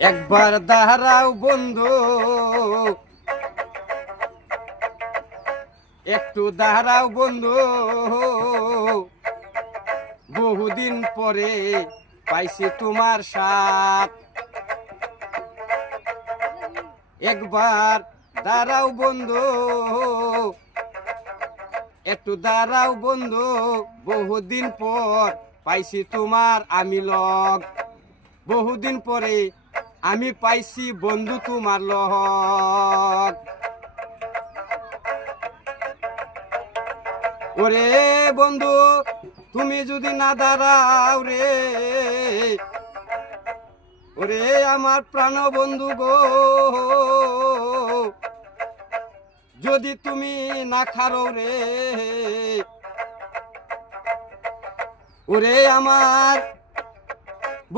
একবার দাঁড়াও বন্ধু, একটু দাঁড়াও বন্ধু, বহুদিন পরে পাইছি তোমার সাথ। একবার দাঁড়াও বন্ধু, একটু দাঁড়াও বন্ধু, বহুদিন পর পাইছি তোমার আমি লগ। বহুদিন পরে আমি পাইছি বন্ধু তোমার লগ। ওরে বন্ধু, তুমি যদি না দাঁড়াও রে, ওরে আমার প্রাণ বন্ধু গো, যদি তুমি না খারো রে, ওরে আমার